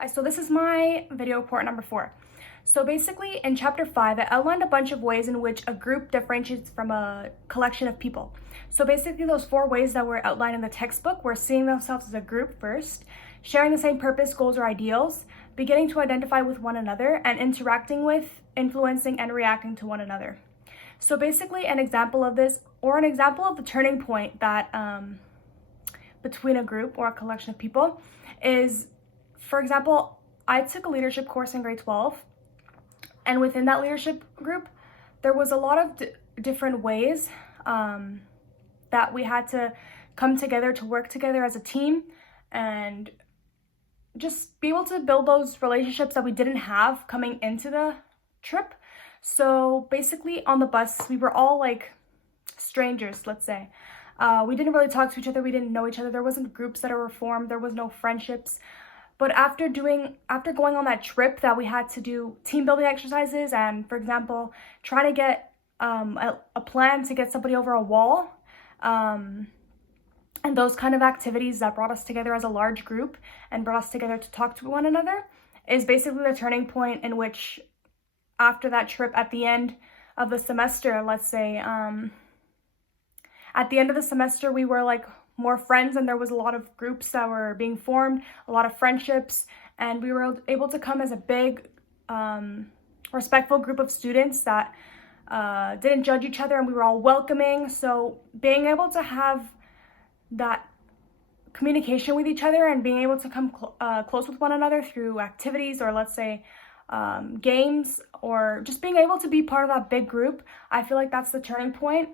Hi, so this is my video report number 4. So basically in chapter 5, I outlined a bunch of ways in which a group differentiates from a collection of people. So basically those 4 ways that were outlined in the textbook were seeing themselves as a group first, sharing the same purpose, goals, or ideals, beginning to identify with one another, and interacting with, influencing, and reacting to one another. So basically an example of this, or an example of the turning point that between a group or a collection of people is, for example, I took a leadership course in grade 12, and within that leadership group, there was a lot of different ways that we had to come together to work together as a team and just be able to build those relationships that we didn't have coming into the trip. So basically on the bus, we were all like strangers, let's say. We didn't really talk to each other. We didn't know each other. There wasn't groups that were formed. There was no friendships. But after going on that trip, that we had to do team building exercises and, for example, try to get a plan to get somebody over a wall, and those kind of activities that brought us together as a large group and brought us together to talk to one another, is basically the turning point in which, after that trip, at the end of the semester, let's say, at the end of the semester, we were like more friends, and there was a lot of groups that were being formed, a lot of friendships, and we were able to come as a big, respectful group of students that didn't judge each other, and we were all welcoming. So being able to have that communication with each other and being able to come close with one another through activities, or let's say games, or just being able to be part of that big group, I feel like that's the turning point.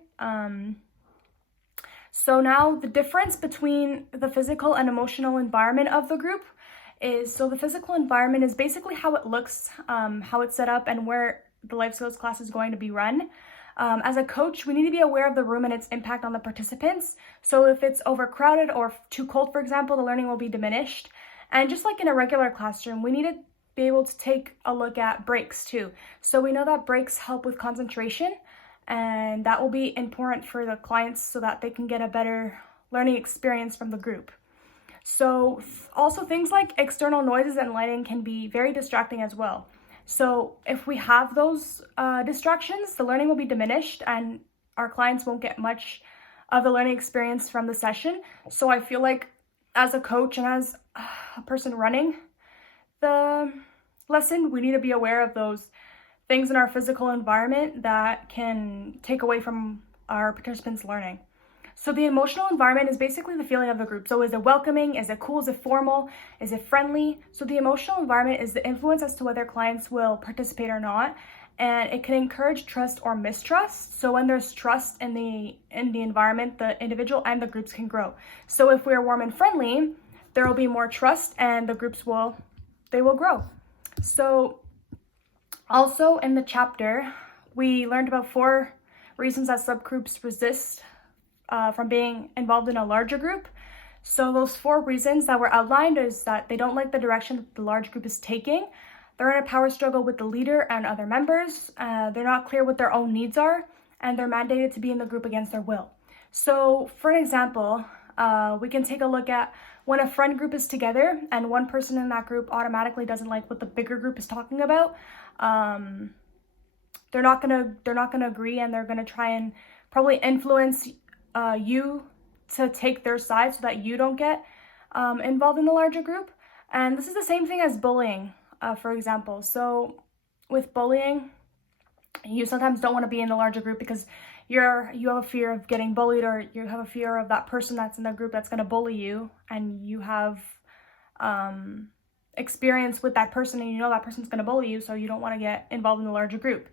So now the difference between the physical and emotional environment of the group is, so the physical environment is basically how it looks, how it's set up, and where the life skills class is going to be run. As a coach, we need to be aware of the room and its impact on the participants. So if it's overcrowded or too cold, for example, the learning will be diminished. And just like in a regular classroom, we need to be able to take a look at breaks too. So we know that breaks help with concentration, and that will be important for the clients so that they can get a better learning experience from the group. So also things like external noises and lighting can be very distracting as well. So if we have those distractions, the learning will be diminished and our clients won't get much of the learning experience from the session. So I feel like as a coach and as a person running the lesson, we need to be aware of those things in our physical environment that can take away from our participants' learning. So the emotional environment is basically the feeling of the group. So is it welcoming? Is it cool? Is it formal? Is it friendly? So the emotional environment is the influence as to whether clients will participate or not. And it can encourage trust or mistrust. So when there's trust in the environment, the individual and the groups can grow. So if we're warm and friendly, there will be more trust and the groups will grow. So also in the chapter, we learned about 4 reasons that subgroups resist from being involved in a larger group. So those 4 reasons that were outlined is that they don't like the direction that the large group is taking. They're in a power struggle with the leader and other members. They're not clear what their own needs are, and they're mandated to be in the group against their will. So for an example, we can take a look at when a friend group is together and one person in that group automatically doesn't like what the bigger group is talking about. They're not gonna agree, and they're gonna try and probably influence you to take their side so that you don't get involved in the larger group. And this is the same thing as bullying, for example. So with bullying, you sometimes don't want to be in the larger group because you have a fear of getting bullied, or you have a fear of that person that's in the group that's going to bully you, and you have experience with that person, and you know that person's going to bully you, so you don't want to get involved in the larger group.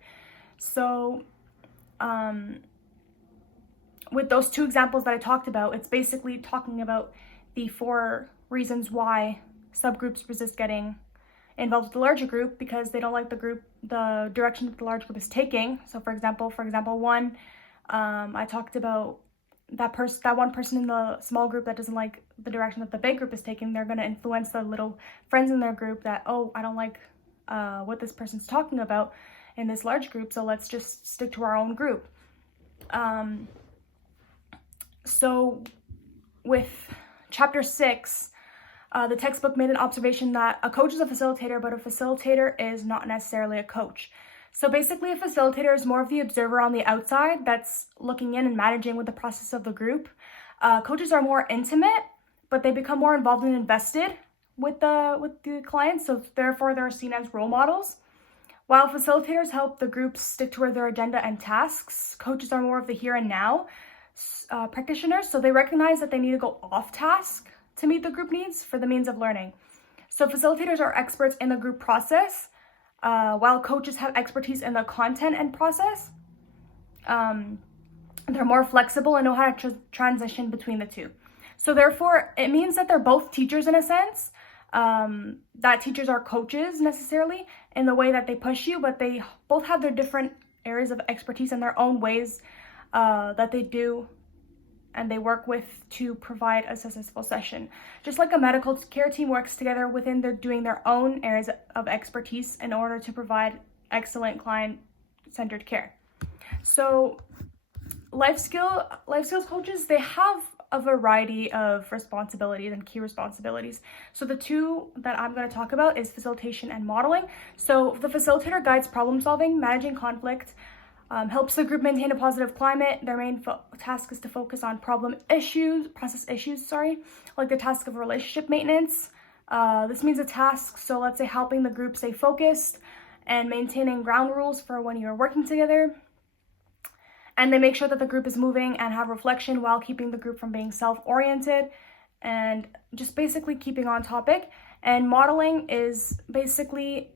So with those 2 examples that I talked about, it's basically talking about the 4 reasons why subgroups resist getting involved with the larger group, because they don't like the direction that the large group is taking. So for example, 1, I talked about that one person in the small group that doesn't like the direction that the big group is taking. They're going to influence the little friends in their group that, oh, I don't like what this person's talking about in this large group, so let's just stick to our own group. So with chapter 6, The textbook made an observation that a coach is a facilitator, but a facilitator is not necessarily a coach. So basically, a facilitator is more of the observer on the outside that's looking in and managing with the process of the group. Coaches are more intimate, but they become more involved and invested with the clients, so therefore they're seen as role models. While facilitators help the group stick to their agenda and tasks, coaches are more of the here and now practitioners, so they recognize that they need to go off task to meet the group needs for the means of learning. So facilitators are experts in the group process, while coaches have expertise in the content and process. They're more flexible and know how to transition between the two. So therefore, it means that they're both teachers in a sense, that teachers are coaches necessarily in the way that they push you, but they both have their different areas of expertise and their own ways that they do and they work with to provide a successful session. Just like a medical care team works together within doing their own areas of expertise in order to provide excellent client-centered care. So life skills coaches, they have a variety of responsibilities and key responsibilities. So the two that I'm going to talk about is facilitation and modeling. So the facilitator guides problem solving, managing conflict, helps the group maintain a positive climate. Their main task is to focus on process issues, like the task of relationship maintenance. This means a task, so let's say helping the group stay focused and maintaining ground rules for when you're working together. And they make sure that the group is moving and have reflection while keeping the group from being self-oriented and just basically keeping on topic. And modeling is basically,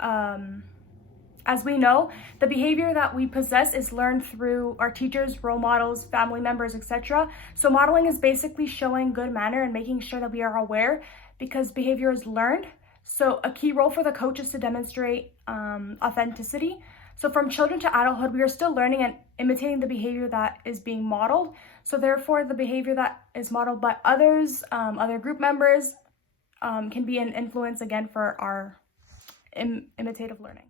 as we know, the behavior that we possess is learned through our teachers, role models, family members, etc. So modeling is basically showing good manner and making sure that we are aware because behavior is learned. So a key role for the coach is to demonstrate authenticity. So from children to adulthood, we are still learning and imitating the behavior that is being modeled. So therefore, the behavior that is modeled by others, other group members, can be an influence again for our imitative learning.